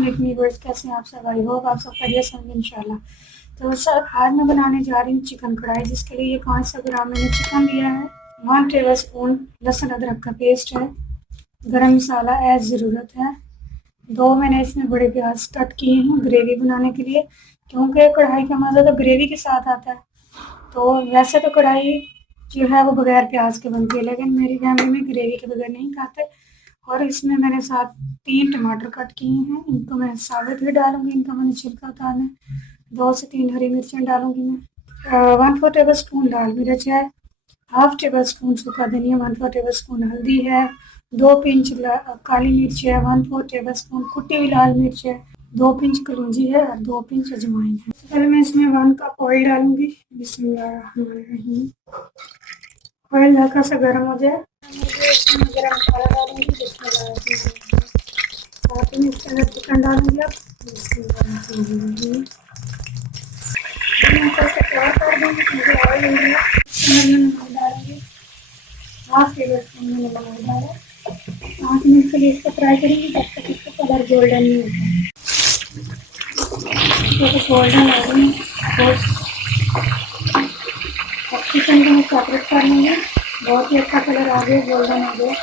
अस्सलाम वालेकुम व्यूअर्स, कैसे हैं आप सब? आई होप आप सब खैरियत से होंगे इंशाल्लाह। तो सर आज मैं बनाने जा रही हूँ चिकन कढ़ाई, जिसके लिए 500 ग्राम मैंने चिकन लिया है, 1 टेबल स्पून लहसुन अदरक का पेस्ट है, गरम मसाला एज ज़रूरत है, 2 मैंने इसमें बड़े प्याज कट किए हैं ग्रेवी बनाने के लिए, क्योंकि कढ़ाई का मज़ा तो ग्रेवी के साथ आता है। तो वैसे तो कढ़ाई जो है वो बगैर प्याज के बनती है, लेकिन मेरी फैमिली में ग्रेवी के बगैर नहीं खाते। और इसमें मैंने साथ 3 टमाटर कट किए हैं, इनको मैं साबुत भी डालूंगी, इनका मैंने छिलका उतारना है। 2 से 3 हरी मिर्चें डालूंगी मैं। 1/4 टेबल स्पून लाल मिर्च है, 1/2 टेबल स्पून सूखा धनिया, 1/4 टेबल स्पून हल्दी है, 2 पिंच काली मिर्च है, 1/4 टेबल स्पून कुटी हुई लाल मिर्च है, 2 पिंच कलौंजी है और 2 पिंच अजवाइन है। सबसे पहले मैं इसमें 1 कप ऑयल डालूंगी। बिस्मिल्लाहिर्रहमानिर्रहीम। ऑयल हल्का सा गर्म हो जाए, इसमें गरम मसाला डालूंगी। बिस्मिल्लाहिर्रहमानिर्रहीम। साथ में इसके अंदर चिकन डालूंगी। अब बिस्मिल्लाहिर्रहमानिर्रहीम ऊपर से फ्राई कर दूंगी। मुझे ऑयल हो गया, इसमें मैं नमक डालूंगी। 1/2 टेबल स्पून मैंने नमक डाला। 5 मिनट के लिए इसको फ्राई करेंगे, तब तक इसका कलर गोल्डन नहीं होता। तो गोल्डन हो गई अब चिकन को मैं सेपरेट कर लूँगी। बहुत ही अच्छा कलर आ गया, गोल्डन हो गया।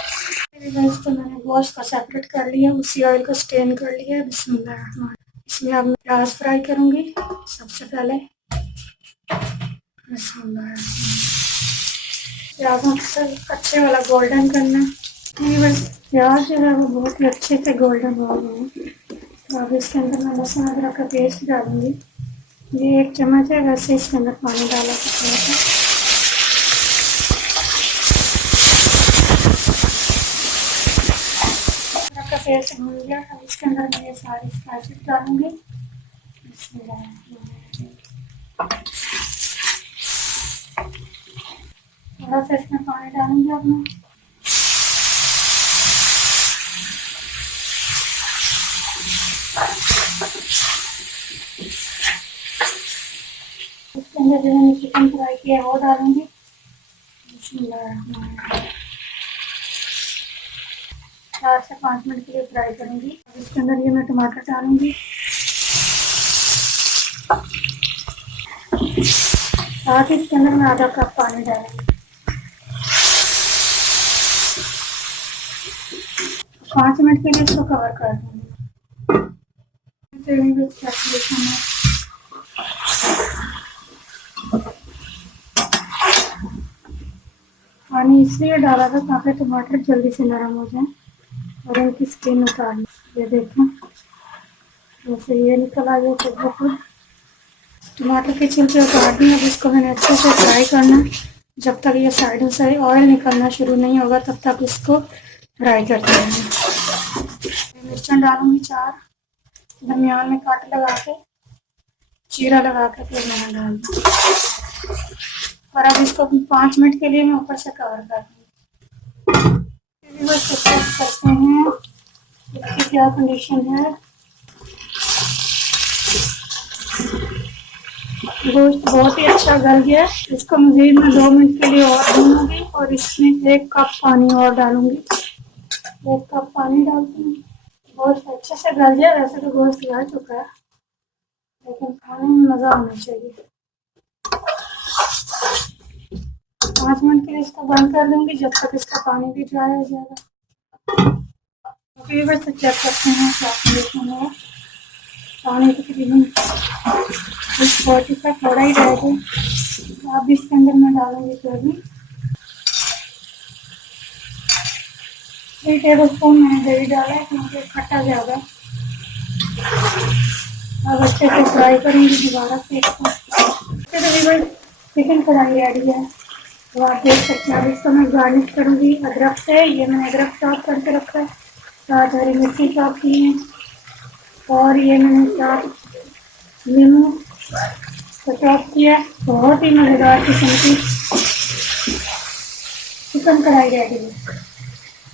तो मैंने गोश्त को सेपरेट कर लिया, उसी ऑयल को स्टेन कर लिया। बिस्मिल्लाह। इसमें अब मैं प्याज फ्राई करूँगी। सबसे पहले बिस्मिल्लाह, प्याजों को अच्छे वाला गोल्डन करना। प्याज जो है वो बहुत ही अच्छे से गोल्डन हो गए हैं। तो अब इसके अंदर मैं लहसुन अदरक का पेस्ट डालूंगी। ये 1 चम्मच है, वैसे इसके अंदर पानी डाला थोड़ा सा। अदरक का पेस्ट भून गया, अब इसके अंदर मैं ये सारी स्पाइसेस डालूंगी। थोड़ा सा इसमें पानी डालूंगी अब मैं। इसके अंदर जो मैंने चिकन फ्राई किया वो डालूंगी। 4 से 5 मिनट के लिए फ्राई करूंगी। इसके अंदर ये मैं टमाटर डालूंगी। साथ ही इसके अंदर मैं आधा कप पानी डालूंगी। 5 मिनट के लिए इसको कवर कर दूंगी। पानी इसलिए डाला था ताकि टमाटर जल्दी से नरम हो जाए और उनकी स्किन उतार लें। ये देखें, जैसे ये निकल आ गया बिल्कुल। टमाटर के छिलके उतार दिए। अब इसको मैंने अच्छे से फ्राई करना। जब तक ये साइडों से ऑयल निकलना शुरू नहीं होगा तब तक इसको फ्राई करते रहेंगे। मिर्चें डालूंगी 4, दरमियान में काट लगा के, चीरा लगा के फिर मैंने डाल दिया। और अब इसको 5 मिनट के लिए मैं ऊपर से कवर कर दूँगी। बस चेक करते हैं इसकी क्या कंडीशन है। गोश्त बहुत ही अच्छा गल गया। इसको मज़ीद मैं 2 मिनट के लिए और भूनूंगी और इसमें 1 कप पानी और डालूंगी। 1 कप पानी डालती हूँ। गोश्त अच्छे से गल गया। वैसे तो गोश्त गल चुका है, लेकिन खाने में मज़ा आना चाहिए। 5 मिनट के लिए इसको बंद कर दूंगी, जब तक इसका पानी भी ड्राई हो जाएगा। अभी बस चेक करते हैं क्या कंडीशन है। पानी तकरीबन इस बोटी का थोड़ा ही रह गया। अब इसके अंदर मैं डालूंगी ग्रेवी। 3 टेबल स्पून मैंने ग्रेवी डाला है, क्योंकि खट्टा ज़्यादा। अब अच्छे से फ्राई करूँगी दोबारा से इसको। तकरीबन चिकन कढ़ाई रेडी है, तो आप देख सकते हैं। अब इसको मैं गार्निश करूँगी अदरक से। ये मैंने अदरक चॉप करके रखा है, साथ हरी मिर्ची चॉप की है, और ये मैंने साथ नींबू को चॉप किया। बहुत ही मज़ेदार किस्म की चिकन कढ़ाई रेडी है।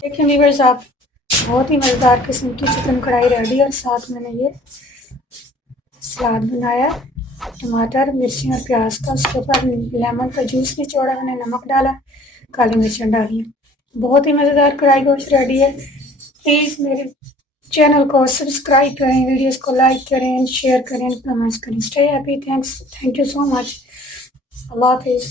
देखिए व्यूअर्स, आप बहुत ही मज़ेदार किस्म की चिकन कढ़ाई रेडी है। और साथ मैंने ये सलाद बनाया, टमाटर, मिर्ची और प्याज का। उसके ऊपर लेमन का जूस निचोड़ा, मैंने नमक डाला, काली मिर्चें डाली। बहुत ही मज़ेदार कढ़ाई गोश्त रेडी है। प्लीज़ मेरी चैनल को सब्सक्राइब करें, वीडियोस को लाइक करें, शेयर करें, कमेंट्स करें। Stay happy, thank you so much. अल्लाह हाफिज़।